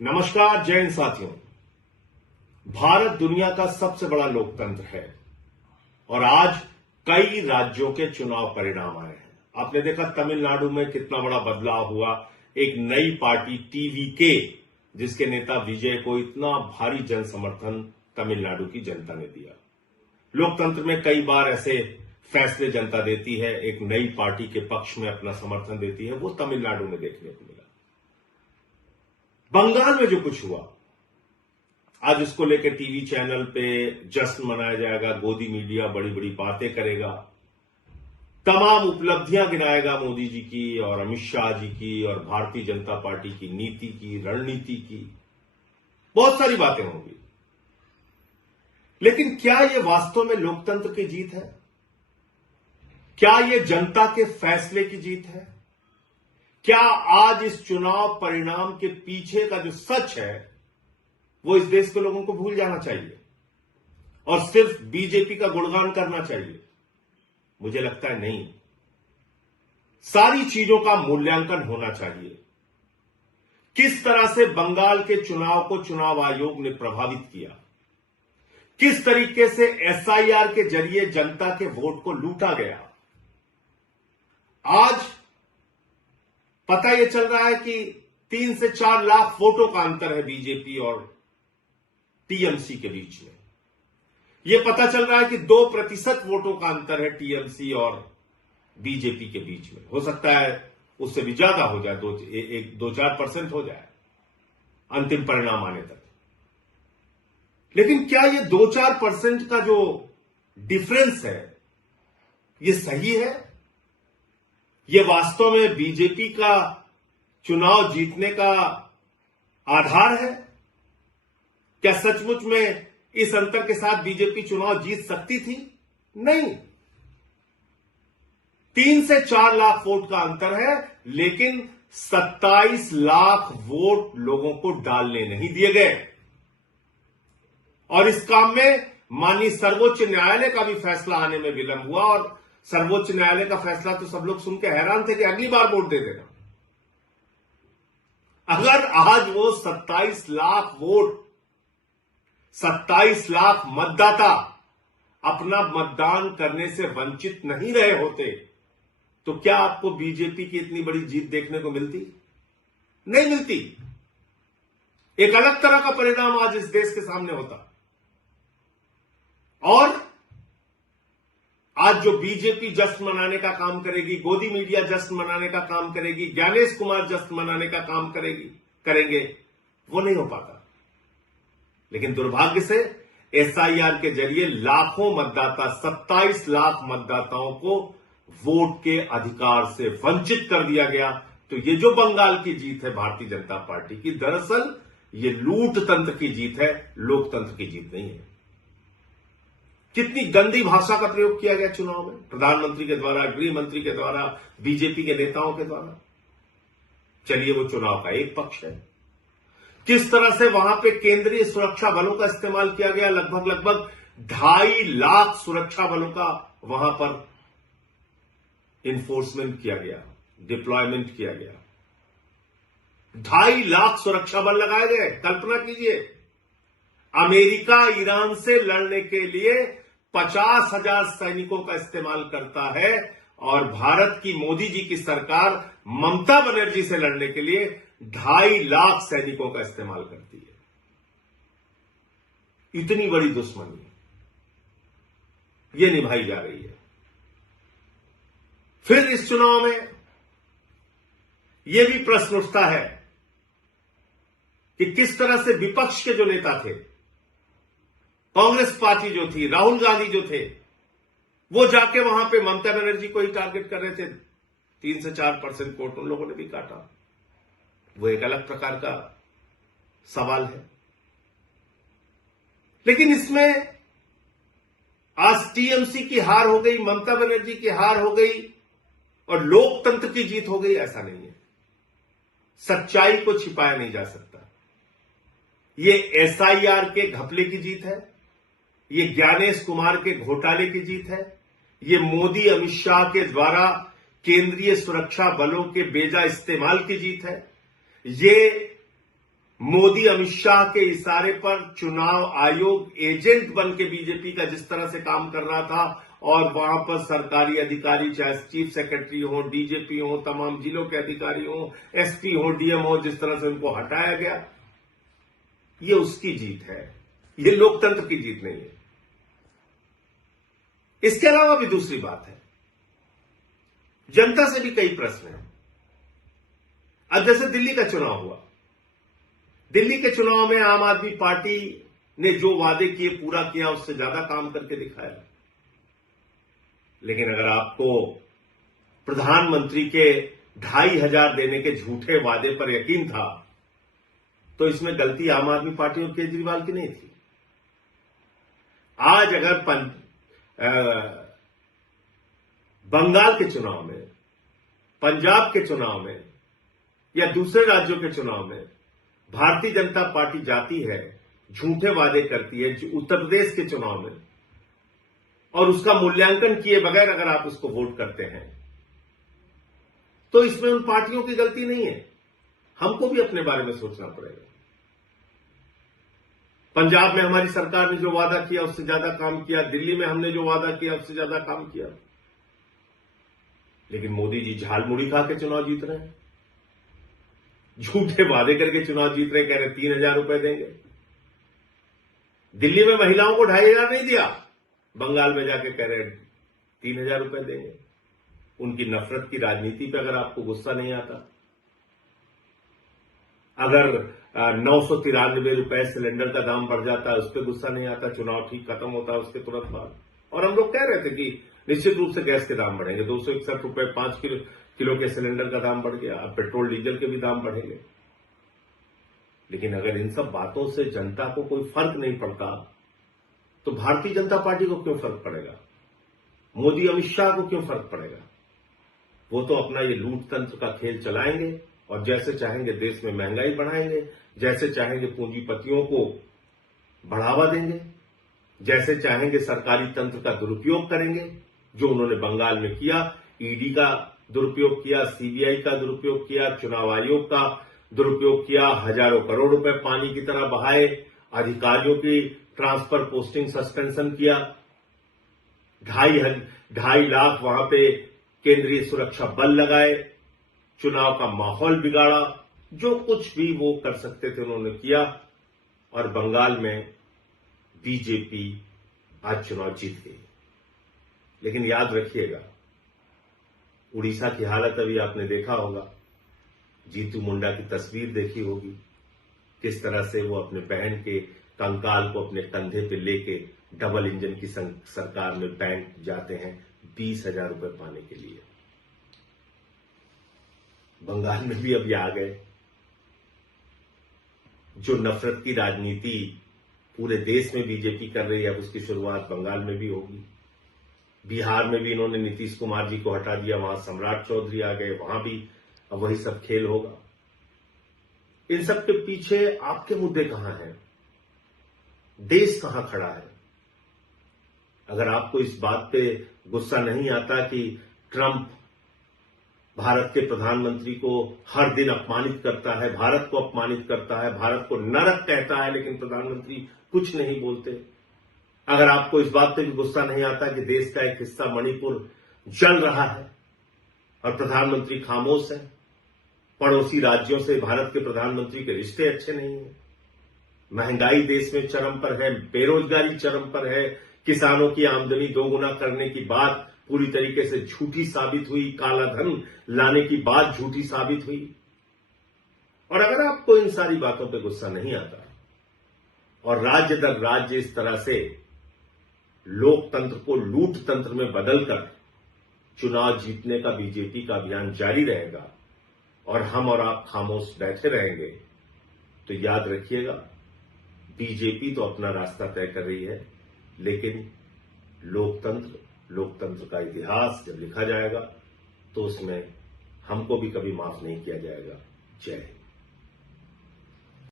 नमस्कार, जय हिंद साथियों। भारत दुनिया का सबसे बड़ा लोकतंत्र है और आज कई राज्यों के चुनाव परिणाम आए हैं। आपने देखा तमिलनाडु में कितना बड़ा बदलाव हुआ। एक नई पार्टी टीवीके, जिसके नेता विजय को इतना भारी जन समर्थन तमिलनाडु की जनता ने दिया। लोकतंत्र में कई बार ऐसे फैसले जनता देती है, एक नई पार्टी के पक्ष में अपना समर्थन देती है। वो तमिलनाडु में देखने को मिला। बंगाल में जो कुछ हुआ, आज उसको लेकर टीवी चैनल पे जश्न मनाया जाएगा। गोदी मीडिया बड़ी बड़ी बातें करेगा, तमाम उपलब्धियां गिनाएगा मोदी जी की और अमित शाह जी की और भारतीय जनता पार्टी की नीति की, रणनीति की, बहुत सारी बातें होंगी। लेकिन क्या यह वास्तव में लोकतंत्र की जीत है? क्या यह जनता के फैसले की जीत है? क्या आज इस चुनाव परिणाम के पीछे का जो सच है वो इस देश के लोगों को भूल जाना चाहिए और सिर्फ बीजेपी का गुणगान करना चाहिए? मुझे लगता है नहीं। सारी चीजों का मूल्यांकन होना चाहिए। किस तरह से बंगाल के चुनाव को चुनाव आयोग ने प्रभावित किया, किस तरीके से एसआईआर के जरिए जनता के वोट को लूटा गया। आज पता यह चल रहा है कि 3 से 4 लाख वोटों का अंतर है बीजेपी और टीएमसी के बीच में। यह पता चल रहा है कि 2% वोटों का अंतर है टीएमसी और बीजेपी के बीच में। हो सकता है उससे भी ज्यादा हो जाए, 2-4% हो जाए अंतिम परिणाम आने तक। लेकिन क्या यह 2-4% का जो डिफरेंस है यह सही है? यह वास्तव में बीजेपी का चुनाव जीतने का आधार है? क्या सचमुच में इस अंतर के साथ बीजेपी चुनाव जीत सकती थी? नहीं। 3 से 4 लाख वोट का अंतर है, लेकिन 27 लाख वोट लोगों को डालने नहीं दिए गए। और इस काम में माननीय सर्वोच्च न्यायालय का भी फैसला आने में विलंब हुआ और सर्वोच्च न्यायालय का फैसला तो सब लोग सुन के हैरान थे कि अगली बार वोट दे देना। अगर आज वो 27 लाख वोट, 27 लाख मतदाता अपना मतदान करने से वंचित नहीं रहे होते, तो क्या आपको बीजेपी की इतनी बड़ी जीत देखने को मिलती? नहीं मिलती। एक अलग तरह का परिणाम आज इस देश के सामने होता। और आज जो बीजेपी जश्न मनाने का काम करेगी, गोदी मीडिया जश्न मनाने का काम करेगी, ज्ञानेश कुमार जश्न मनाने का काम करेंगे, वो नहीं हो पाता। लेकिन दुर्भाग्य से एसआईआर के जरिए लाखों मतदाता, 27 लाख मतदाताओं को वोट के अधिकार से वंचित कर दिया गया। तो ये जो बंगाल की जीत है भारतीय जनता पार्टी की, दरअसल ये लूट तंत्र की जीत है, लोकतंत्र की जीत नहीं है। कितनी गंदी भाषा का प्रयोग किया गया चुनाव में, प्रधानमंत्री के द्वारा, गृह मंत्री के द्वारा, बीजेपी के नेताओं के द्वारा। चलिए, वो चुनाव का एक पक्ष है। किस तरह से वहां पे केंद्रीय सुरक्षा बलों का इस्तेमाल किया गया, लगभग 2.5 लाख सुरक्षा बलों का वहां पर इन्फोर्समेंट किया गया, डिप्लॉयमेंट किया गया। 2.5 लाख सुरक्षा बल लगाए गए। कल्पना कीजिए, अमेरिका ईरान से लड़ने के लिए 50,000 सैनिकों का इस्तेमाल करता है और भारत की मोदी जी की सरकार ममता बनर्जी से लड़ने के लिए 2.5 लाख सैनिकों का इस्तेमाल करती है। इतनी बड़ी दुश्मनी ये निभाई जा रही है। फिर इस चुनाव में यह भी प्रश्न उठता है कि किस तरह से विपक्ष के जो नेता थे, कांग्रेस पार्टी जो थी, राहुल गांधी जो थे, वो जाके वहां पे ममता बनर्जी को ही टारगेट कर रहे थे। 3 से 4% वोट उन लोगों ने भी काटा। वो एक अलग प्रकार का सवाल है। लेकिन इसमें आज टीएमसी की हार हो गई, ममता बनर्जी की हार हो गई और लोकतंत्र की जीत हो गई, ऐसा नहीं है। सच्चाई को छिपाया नहीं जा सकता। ये एसआईआर के घपले की जीत है, ये ज्ञानेश कुमार के घोटाले की जीत है, ये मोदी अमित शाह के द्वारा केंद्रीय सुरक्षा बलों के बेजा इस्तेमाल की जीत है, ये मोदी अमित शाह के इशारे पर चुनाव आयोग एजेंट बन के बीजेपी का जिस तरह से काम कर रहा था और वहां पर सरकारी अधिकारी चाहे चीफ सेक्रेटरी हो, डीजीपी हो, तमाम जिलों के अधिकारी हो, एसपी हो, डीएम हो, जिस तरह से उनको हटाया गया, ये उसकी जीत है, ये लोकतंत्र की जीत नहीं है। इसके अलावा भी दूसरी बात है, जनता से भी कई प्रश्न हैं। अब जैसे दिल्ली का चुनाव हुआ, दिल्ली के चुनाव में आम आदमी पार्टी ने जो वादे किए पूरा किया, उससे ज्यादा काम करके दिखाया। लेकिन अगर आपको प्रधानमंत्री के 2,500 देने के झूठे वादे पर यकीन था, तो इसमें गलती आम आदमी पार्टी और केजरीवाल की नहीं थी। आज अगर बंगाल के चुनाव में, पंजाब के चुनाव में या दूसरे राज्यों के चुनाव में भारतीय जनता पार्टी जाती है, झूठे वादे करती है, उत्तर प्रदेश के चुनाव में, और उसका मूल्यांकन किए बगैर अगर आप उसको वोट करते हैं, तो इसमें उन पार्टियों की गलती नहीं है। हमको भी अपने बारे में सोचना पड़ेगा। पंजाब में हमारी सरकार ने जो वादा किया उससे ज्यादा काम किया, दिल्ली में हमने जो वादा किया उससे ज्यादा काम किया, लेकिन मोदी जी झालमुड़ी खा के चुनाव जीत रहे हैं, झूठे वादे करके चुनाव जीत रहे, कह रहे 3,000 रुपए देंगे। दिल्ली में महिलाओं को 2,500 नहीं दिया, बंगाल में जाके कह रहे 3,000 रुपए देंगे। उनकी नफरत की राजनीति पे अगर आपको गुस्सा नहीं आता, अगर 993 रुपए सिलेंडर का दाम बढ़ जाता है उस पर गुस्सा नहीं आता, चुनाव ठीक खत्म होता है उसके तुरंत बाद, और हम लोग कह रहे थे कि निश्चित रूप से गैस के दाम बढ़ेंगे, 261 रुपए 5 किलो के सिलेंडर का दाम बढ़ गया, अब पेट्रोल डीजल के भी दाम बढ़ेंगे। लेकिन अगर इन सब बातों से जनता को कोई फर्क नहीं पड़ता, तो भारतीय जनता पार्टी को क्यों फर्क पड़ेगा? मोदी अमित शाह को क्यों फर्क पड़ेगा? वो तो अपना ये लूट तंत्र का खेल चलाएंगे और जैसे चाहेंगे देश में महंगाई बढ़ाएंगे, जैसे चाहेंगे पूंजीपतियों को बढ़ावा देंगे, जैसे चाहेंगे सरकारी तंत्र का दुरुपयोग करेंगे, जो उन्होंने बंगाल में किया। ईडी का दुरुपयोग किया, सीबीआई का दुरुपयोग किया, चुनाव आयोग का दुरुपयोग किया, हजारों करोड़ रुपए पानी की तरह बहाए, अधिकारियों की ट्रांसफर पोस्टिंग सस्पेंशन किया, 2.5 लाख वहां पे केंद्रीय सुरक्षा बल लगाए, चुनाव का माहौल बिगाड़ा, जो कुछ भी वो कर सकते थे उन्होंने किया, और बंगाल में बीजेपी आज चुनाव जीत गई। लेकिन याद रखिएगा, उड़ीसा की हालत अभी आपने देखा होगा, जीतू मुंडा की तस्वीर देखी होगी, किस तरह से वो अपने बहन के कंकाल को अपने कंधे पे लेके डबल इंजन की सरकार में बैंक जाते हैं 20,000 रुपए पाने के लिए। बंगाल में भी अभी आ गए। जो नफरत की राजनीति पूरे देश में बीजेपी कर रही है, अब उसकी शुरुआत बंगाल में भी होगी। बिहार में भी इन्होंने नीतीश कुमार जी को हटा दिया, वहां सम्राट चौधरी आ गए, वहां भी अब वही सब खेल होगा। इन सब के पीछे आपके मुद्दे कहां हैं? देश कहां खड़ा है? अगर आपको इस बात पे गुस्सा नहीं आता कि ट्रंप भारत के प्रधानमंत्री को हर दिन अपमानित करता है, भारत को अपमानित करता है, भारत को नरक कहता है, लेकिन प्रधानमंत्री कुछ नहीं बोलते, अगर आपको इस बात पे भी गुस्सा नहीं आता कि देश का एक हिस्सा मणिपुर जल रहा है और प्रधानमंत्री खामोश है, पड़ोसी राज्यों से भारत के प्रधानमंत्री के रिश्ते अच्छे नहीं है, महंगाई देश में चरम पर है, बेरोजगारी चरम पर है, किसानों की आमदनी दोगुना करने की बात पूरी तरीके से झूठी साबित हुई, काला धन लाने की बात झूठी साबित हुई, और अगर आपको इन सारी बातों पे गुस्सा नहीं आता और राज्य दर राज्य इस तरह से लोकतंत्र को लूट तंत्र में बदलकर चुनाव जीतने का बीजेपी का अभियान जारी रहेगा और हम और आप खामोश बैठे रहेंगे, तो याद रखिएगा, बीजेपी तो अपना रास्ता तय कर रही है, लेकिन लोकतंत्र का इतिहास जब लिखा जाएगा तो उसमें हमको भी कभी माफ नहीं किया जाएगा। जय हिंद।